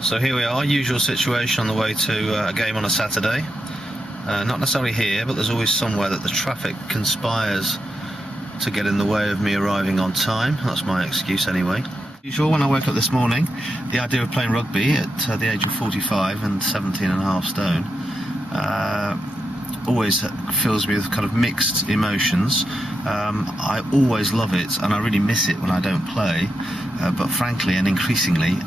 So here we are, usual situation on the way to a game on a Saturday. Not necessarily here, but there's always somewhere that the traffic conspires to get in the way of me arriving on time. That's my excuse anyway. Usual, when I woke up this morning, the idea of playing rugby at the age of 45 and 17.5 stone always fills me with kind of mixed emotions. I always love it and I really miss it when I don't play, but frankly and increasingly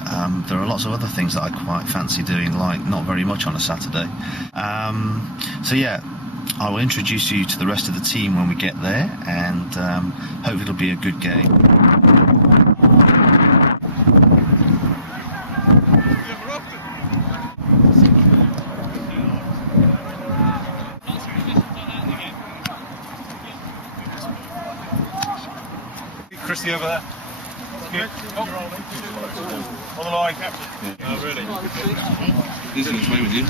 there are lots of other things that I quite fancy doing, like not very much on a Saturday. So yeah, I will introduce you to the rest of the team when we get there, and hopefully it'll be a good game. Christy over there. Good. Oh. On the line, captain. Yeah. Oh, really? He's going to play with you.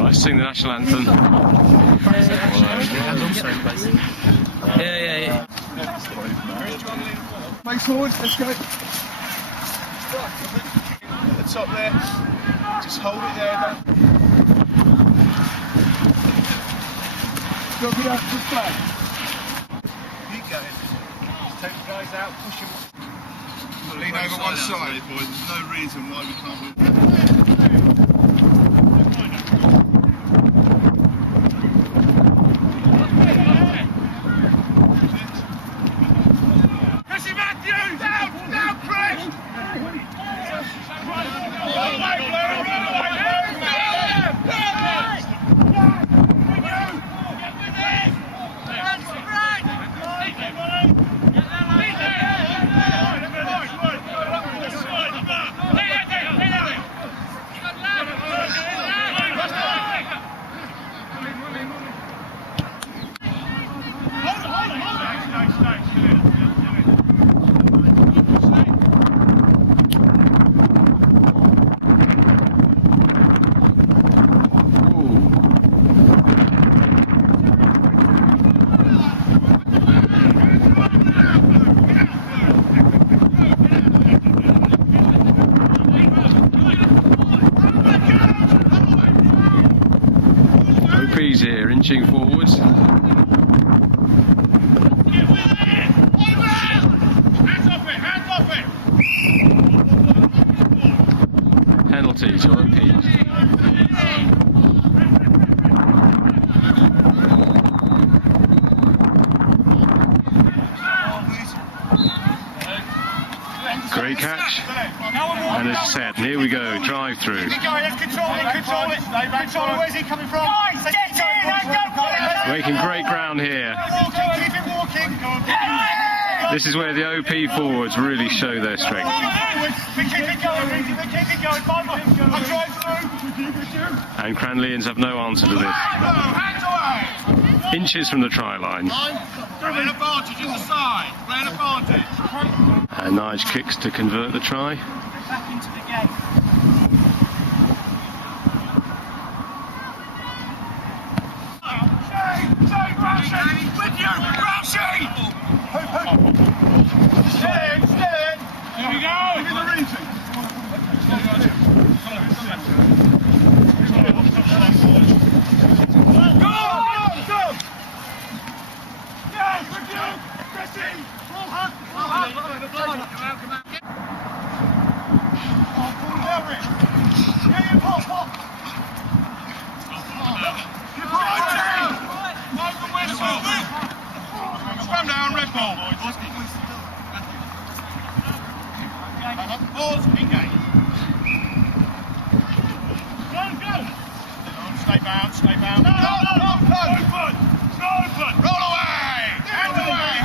Right, sing the national anthem. Yeah. Make forward, let's go. At the top there. Just hold it there. Drop it up to the flag. Keep going. Take the guys out, push them. Lean over one side, boys. There's no reason why we can't move. Chrissy Matthews! Down, Chris! Run away, OP's here, inching forwards. Penalty to OP. Great catch. And it's set. Here we go. Drive through. Let's control it. Control it. Where's he coming from? Making great ground here. Keep it walking. This is where the OP forwards really show their strength. We keep it going. I'll drive through. And Cranleighans have no answer to this. Hands away. Inches from the try line. Play an advantage in the side. Play an advantage. And Nige kicks to convert the try. Back into the game. With you, Rousey! Stand! Here we go! Give me the reason. Go! Yes, with you! Chrissy! Come on. Come down, red ball. Pause, engage. Go. Stay bound. Go. Open. Roll away. Hands away.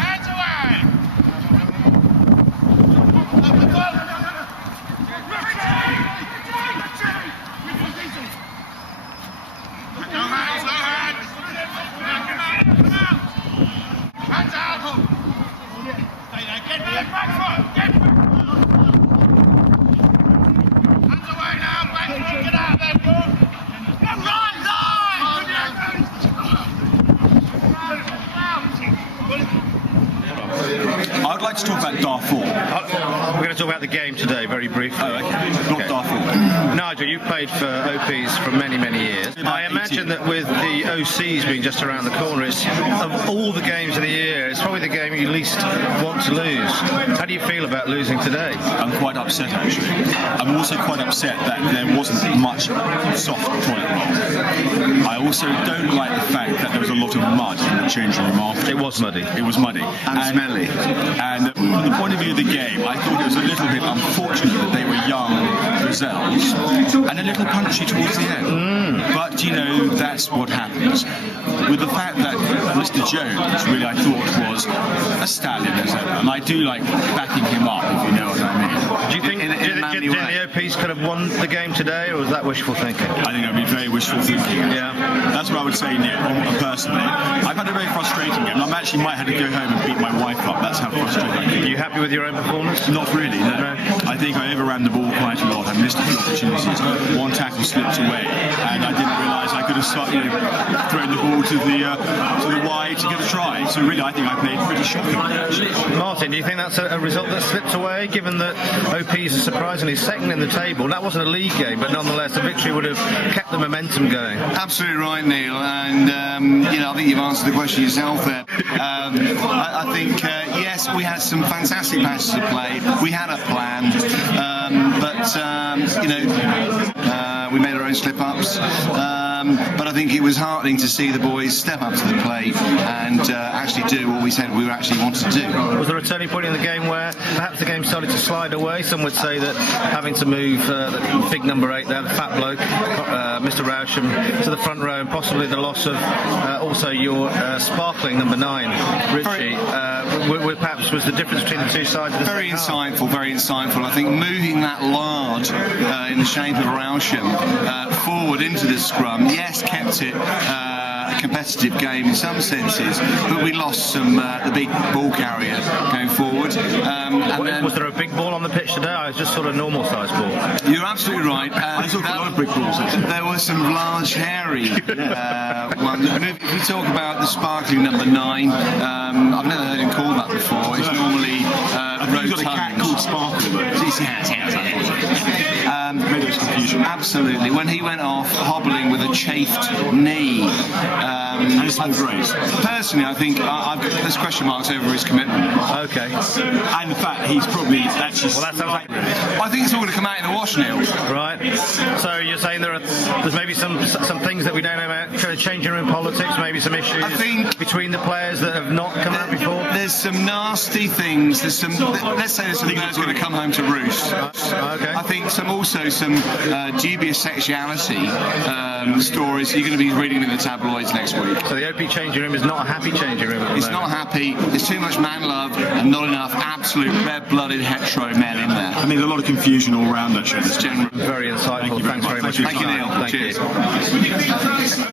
No hands. Hands out! Stay there, get back foot! Hands away now, back foot, get out there, go! Line! let's talk about Darfur. We're going to talk about the game today, very briefly. Oh, okay. Not Darfur. Nigel, you've played for OPs for many, many years. I imagine that with the OCs being just around the corner, it's, of all the games of the year, it's probably the game you least want to lose. How do you feel about losing today? I'm quite upset, actually. I'm also quite upset that there wasn't much soft toilet roll. I also don't like the fact that there was a lot of mud in the changing room after. It was muddy. It was muddy. And smelly. And from the point of view of the game, I thought it was a little bit unfortunate that they were young gazelles and a little punchy towards the end. But, you know, that's what happens. With the fact that Mr. Jones really, I thought, was a stallion as ever, and I do like backing him up, if you know what I mean. Do you think do the OPs could have won the game today, or was that wishful thinking? I think that would be very wishful thinking. Yeah. That's what I would say, Neil, personally. I've had a very frustrating game. I actually might have to go home and beat my wife up. That's how frustrating I am. Are you happy with your own performance? Not really, no. I think I overran the ball quite a lot. I missed a few opportunities. One tackle slipped away, and I didn't realise I could have thrown the ball to the wide to get a try. So really, I think I played pretty shocking, actually. Martin, do you think that's a result that slipped away, given that OPs are surprisingly second in the table? That wasn't a league game, but nonetheless, a victory would have kept the momentum going. Absolutely right, Neil, and I think you've answered the question yourself there. I think yes, we had some fantastic passes to play. We had a plan, we made our own slip-ups. But I think it was heartening to see the boys step up to the plate and actually do what we said we actually wanted to do. Was there a turning point in the game where perhaps the game started to slide away? Some would say that having to move the big number 8 there, the fat bloke, Mr. Rousham, to the front row, and possibly the loss of also your sparkling number 9, Richie, perhaps was the difference between the two sides of the Very insightful. I think moving that lard in the shape of Rousham forward into the scrum, yes, kept it a competitive game in some senses, but we lost the big ball carrier going forward. Was there a big ball on the pitch today? I was just sort of normal sized ball. You're absolutely right. I saw a lot of big balls. There were some large, hairy ones. And if we talk about the sparkling number 9, I've never heard him called that before. It's normally You've got a cat called Sparkle, maybe it's confusion. Absolutely. When he went off hobbling with a chafed knee, personally, I think there's question marks over his commitment. Okay. And the fact he's probably actually. Well, that sounds like. I think it's all going to come out in the wash, Neil. Right. So you're saying there's maybe some things that we don't know about, kind of changing room politics, maybe some issues between the players that have not come out before. There's some nasty things. Let's say there's some birds going to come home to roost. Okay. I think some dubious sexuality stories you're going to be reading in the tabloids next week. So the OP changing room is not a happy changing room. It's not happy. There's too much man love and not enough absolute red-blooded hetero men in there. I mean, there's a lot of confusion all around that show. Very insightful. Thanks very much. Thank you, Neil. Thank you.